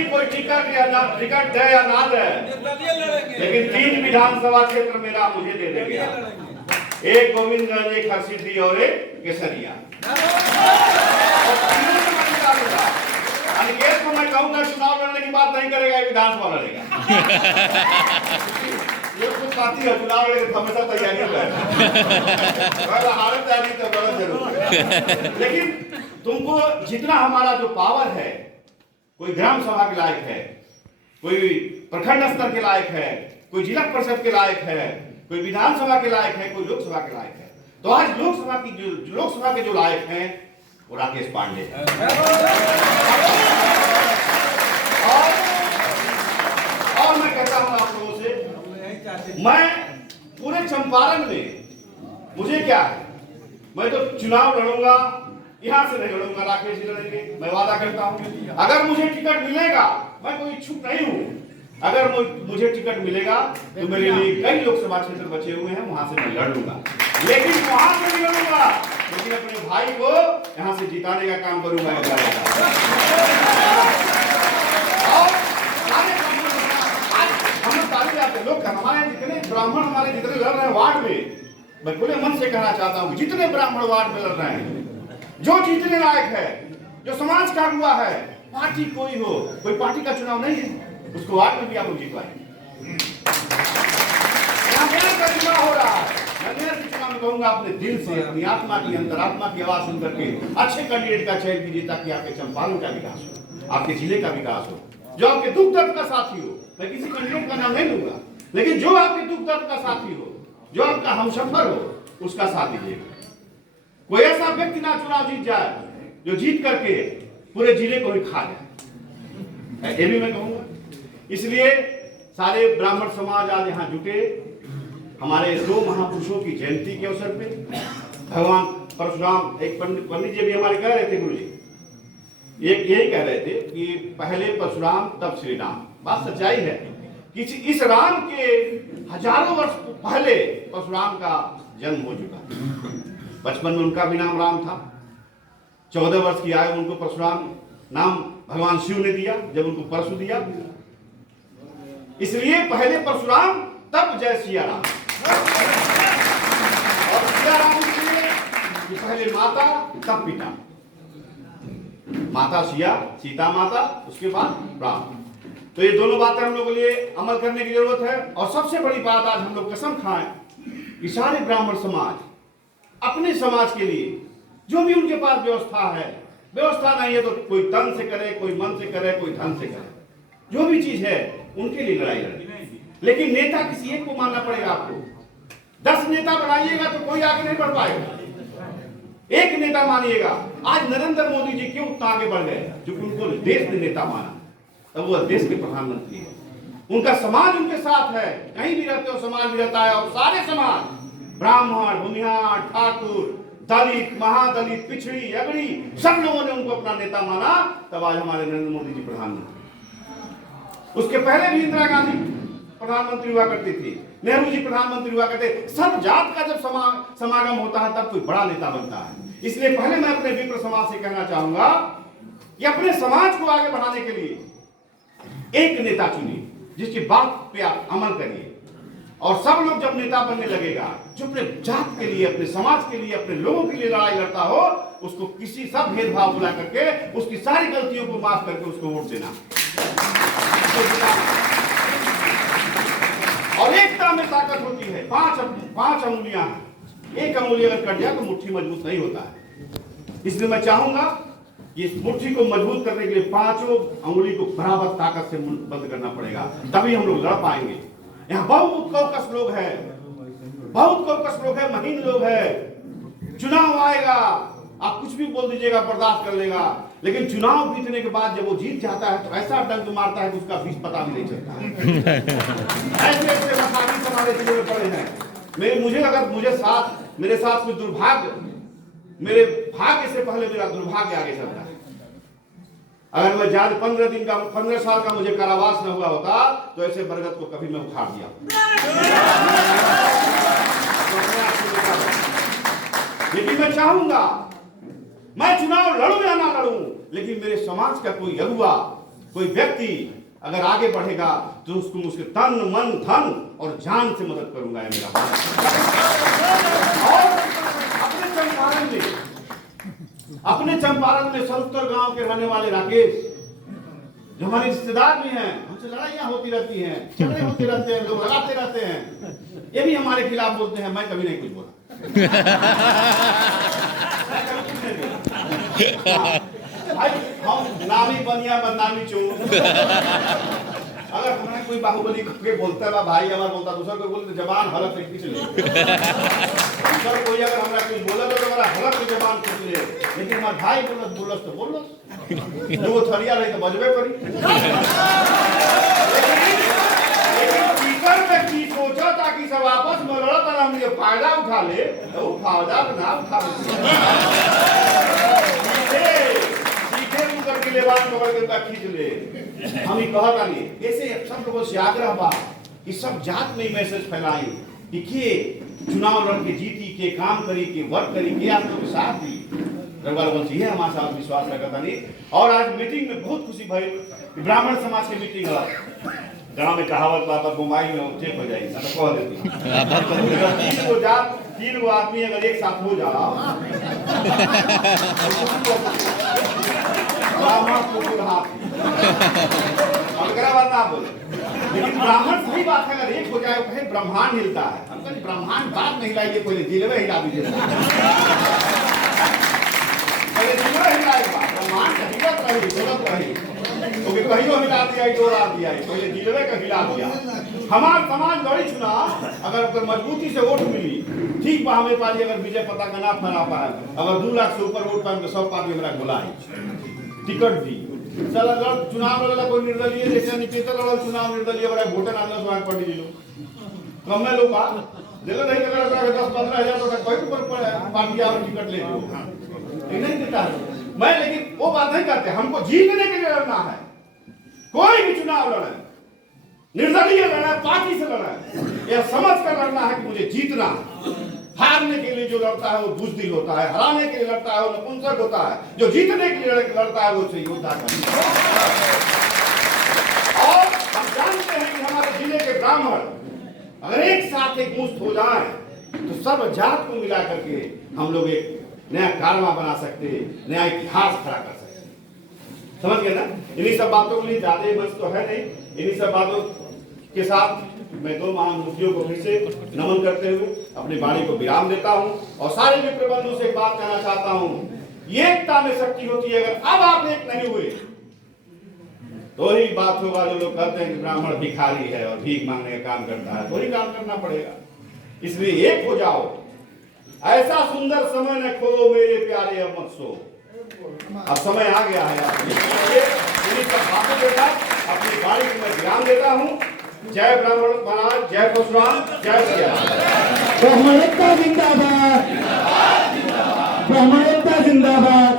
जी कोई टिकट दे या ना दे, लेकिन 3 विधानसभा क्षेत्र मेरा मुझे दे देंगे। एक गोविंदगंज, एक हरसिद्धि और एक केसरिया। अनिकेत को मैं कहूंगा चुनाव लड़ने की बात नहीं करेगा, विधानसभा लड़ेगा। ये कुछ बात है, चुनाव लड़े हमेशा तैयारी कर हालत तैयारी तो बड़ा जरूर। लेकिन तुमको जितना हमारा जो पावर है, कोई ग्राम सभा के लायक है, कोई प्रखंड स्तर के लायक है, कोई जिला परिषद के लायक है, कोई विधानसभा के लायक है, कोई लोकसभा के लायक है। तो आज लोकसभा के जो लायक हैं वो राकेश पांडे है। और मैं कहता हूं आप लोगों से, मैं पूरे चंपारण में मुझे क्या है, मैं तो चुनाव लड़ूंगा, यहां से नहीं लड़ूंगा, राकेश जी लड़ेंगे, मैं वादा करता हूं। अगर मुझे टिकट मिलेगा, मैं कोई इच्छुक नहीं हूं, अगर मुझे टिकट मिलेगा तो मेरे लिए कई लोकसभा क्षेत्र बचे हुए हैं, वहां से मैं लड़ लूंगा। लेकिन वहां से नहीं लड़ूंगा, लेकिन अपने भाई को यहां से जिताने का काम करूंगा। लोग हमारे जितने ब्राह्मण हमारे जितने लड़ रहे हैं वार्ड में, मैं खुले मन से कहना चाहता हूं, जितने ब्राह्मण वार्ड में लड़ रहे हैं, जो जीतने लायक है, जो समाज का हुआ है, पार्टी कोई हो, कोई पार्टी का चुनाव नहीं है, उसको वार्ड में भी आप लोग जितवाएं। चुनाव हो रहा है, मैं चुनाव में कहूंगा अपने दिल से, अपनी आत्मा की अंतरात्मा की आवाज सुन करके अच्छे कैंडिडेट का चयन कीजिए, ताकि आपके चंपारण का विकास हो, आपके जिले का विकास हो, जो आपके दुख दर्द का साथी हो। मैं किसी कैंडिडेट का नाम नहीं लूंगा, लेकिन जो आपके दुख दर्द का साथी हो, जो आपका हमसफर हो, उसका साथ दीजिएगा। कोई ऐसा व्यक्ति ना चुनाव जीत जाए जो जीत करके पूरे जिले को ही खा जाए, ये भी मैं कहूंगा। इसलिए सारे ब्राह्मण समाज आज यहाँ जुटे, हमारे 2 महापुरुषों की जयंती के अवसर पे। भगवान परशुराम, एक पंडित जी भी हमारे कह रहे थे, गुरु जी यही कह रहे थे कि पहले परशुराम तब श्री राम। बात सच्चाई है कि इस राम के हजारों वर्ष पहले परशुराम का जन्म हो चुका। बचपन में उनका भी नाम राम था। 14 वर्ष की आयु उनको परशुराम नाम भगवान शिव ने दिया, जब उनको परशु दिया। इसलिए पहले परशुराम तब जय सिया राम। और सिया राम इसलिए कि पहले माता तब पिता, माता सिया, सीता माता, उसके बाद राम। तो ये दोनों बातें हम लोग के लिए अमल करने की जरूरत है। और सबसे बड़ी बात, आज हम लोग कसम खाएं कि सारे ब्राह्मण समाज अपने समाज के लिए जो भी उनके पास व्यवस्था है, व्यवस्था नहीं है तो कोई तन से करे, कोई मन से करे, कोई धन से करे, जो भी चीज है उनके लिए लड़ाई लड़े। लेकिन नेता किसी एक को मानना पड़ेगा। आपको 10 नेता बनाइएगा तो कोई आगे नहीं बढ़ पाएगा। एक नेता मानिएगा। आज नरेंद्र मोदी जी क्यों उतना आगे बढ़ गए? क्योंकि उनको देश ने नेता माना, तब वो देश के प्रधानमंत्री है। उनका समाज उनके साथ है, कहीं भी रहते हो समाज भी रहता है। और सारे समाज, ब्राह्मण, भूमिहार, ठाकुर, दलित, महादलित, पिछड़ी, अगड़ी, सब लोगों ने उनको अपना नेता माना, तब आज हमारे नरेंद्र मोदी जी प्रधानमंत्री। उसके पहले भी इंदिरा गांधी प्रधानमंत्री हुआ करती थी, नेहरू जी प्रधानमंत्री हुआ करते। सब जात का जब समागम होता है तब कोई बड़ा नेता बनता है। इसलिए पहले मैं अपने विप्र समाज से कहना चाहूंगा कि अपने समाज को आगे बढ़ाने के लिए एक नेता चुनिए, जिसकी बात पे आप अमल करिए। और सब लोग जब नेता बनने लगेगा, जो अपने जात के लिए, अपने समाज के लिए, अपने लोगों के लिए लड़ाई लड़ता हो, उसको किसी सब भेदभाव बुला करके, उसकी सारी गलतियों को माफ करके उसको वोट देना। और एकता में ताकत होती है। 5 अंगुलियां हैं, एक अंगुली अगर कट जाए तो मुट्ठी मजबूत नहीं होता है। इसलिए मैं चाहूंगा कि इस मुट्ठी को मजबूत करने के लिए 5 अंगुली को बराबर ताकत से बंद करना पड़ेगा, तभी हम लोग लड़ पाएंगे। यहाँ बहुत कौकस लोग हैं, बहुत कौकस लोग हैं, महीन लोग हैं। चुनाव आएगा, आप कुछ भी बोल दीजिएगा, बर्दाश्त कर लेगा। लेकिन चुनाव जीतने के बाद जब वो जीत जाता है तो ऐसा डंक मारता है कि उसका फीस पता भी नहीं चलता है। ऐसे ऐसे मसाकिन हमारे जिले में पड़े हैं। मेरे साथ कुछ दुर्भाग्य, मेरे भाग्य से पहले मेरा दुर्भाग्य आगे चलता है। अगर मैं ज्यादा 15 साल का मुझे कारावास न हुआ होता तो ऐसे बरगद को कभी मैं उखाड़ दिया। लेकिन मैं चाहूंगा, मैं चुनाव लड़ूं या ना लड़ूं, लेकिन मेरे समाज का कोई अगुआ कोई व्यक्ति अगर आगे बढ़ेगा तो उसको उसके तन मन धन और जान से मदद करूंगा, है मेरा। और अपने चंपारण में सरुत्तर गांव के रहने वाले राकेश, जो हमारे रिश्तेदार भी हैं, हमसे लड़ाइयां होती रहती हैं, झगड़े होते रहते हैं, लोग लगाते रहते हैं, ये भी हमारे खिलाफ बोलते हैं। मैं कभी नहीं कुछ बोला। भाई हम नामी बनिया बदनामी चोर। अगर हमारा कोई बाहुबली के बोलता है भाई हमारा बोलता, दूसरा कोई बोलते जबान हलत से खींच ले। दूसरा कोई अगर हमारा कुछ बोला तो हमारा हलत से जबान खींच ले, लेकिन हमारा भाई बोलस तो बोलस, जो वो थरिया रही तो बजबे करी। लेकिन स्पीकर में की सोचा ताकि सब आपस में लड़त और हम ये फायदा उठा ले, तो वो फायदा ना उठा करके ले बात पकड़ के खींच ले। हम ही कहता नहीं, ऐसे सब लोगों से आग्रह बा कि सब जात में मैसेज फैलाई कि के चुनाव लड़ के जीती, के काम करी, के वर्क करी, के आप लोग साथ दी। रघुवंशी है हमारे साथ विश्वास रखता नहीं। और आज मीटिंग में बहुत खुशी भई, ब्राह्मण समाज की मीटिंग है। गांव में कहावत बात मोबाइल में चेक हो जाएगी, सब कह देती। तीन गो आदमी अगर एक साथ हो जाला ना बोले, लेकिन ब्राह्मण सही बात है। अगर एक हो जाए कहे ब्रह्मांड हिलता है, हम कहें ब्रह्मांड बात नहीं हिलाइए, पहले जिले हिला दीजिए। पहले जिले हिलाएगा, ब्रह्मांड हिलत रही हिलत रही, क्योंकि कहीं हिला दिया, डोरा दिया, पहले जिले का हिला दिया। हमारा समाज लड़ी चुना, अगर मजबूती से वोट मिली ठीक बा, हमें पाली अगर विजय पताका ना फहरा पाए, अगर 2 लाख से ऊपर वोट पाए तो सब पार्टी मेरा बुलाई टिकट दी। चला चुनाव लड़ा कोई निर्दलीय, जैसे निकेतन लड़ा चुनाव निर्दलीय, बड़ा वोटर आंदोलन स्वागत पंडित जी लोग कम में लोग दिल नहीं कर रहा है 10-15 हजार तो कोई ऊपर पार्टी और टिकट ले लो, नहीं देता है मैं। लेकिन वो बात नहीं करते, हमको जीतने के लिए लड़ना है। कोई भी चुनाव लड़े, निर्दलीय लड़ना, पार्टी से लड़ना, यह समझ कर लड़ना है कि मुझे जीतना। हारने के लिए जो लड़ता है वो बुज़दिल होता है, हराने के लिए लड़ता है वो नपुंसक होता है, जो जीतने के लिए लड़ता है वो सही योद्धा है। और हम जानते हैं कि हमारे जिले के ब्राह्मण अगर एक साथ एक मुश्त हो जाए तो सब जात को मिला करके हम लोग एक नया कारवा बना सकते, नया इतिहास खड़ा कर सकते। समझ गए ना? इन्हीं सब बातों के लिए ज्यादा बस तो है नहीं। इन्हीं सब बातों के साथ मैं 2 महान मुखियों को फिर से नमन करते हुए अपनी वाणी को विराम देता हूं और सारे मित्र बंधु से एक बात कहना चाहता हूं, एकता में शक्ति होती है। अगर अब आप एक नहीं हुए तो ही बात होगा जो लोग कहते हैं कि ब्राह्मण भिखारी है और भीख मांगने का काम करता है, तो ही काम करना पड़ेगा। इसलिए एक हो जाओ, ऐसा सुंदर समय न खो मेरे प्यारे अब मत सो। अब समय आ गया है, इन्हीं सब बातों के साथ अपनी वाणी को मैं विराम देता हूं। जय ब्राह्मण महाराज, जय परशुराम, जय श्री राम। ब्राह्मणता जिंदाबाद, ब्राह्मणता जिंदाबाद।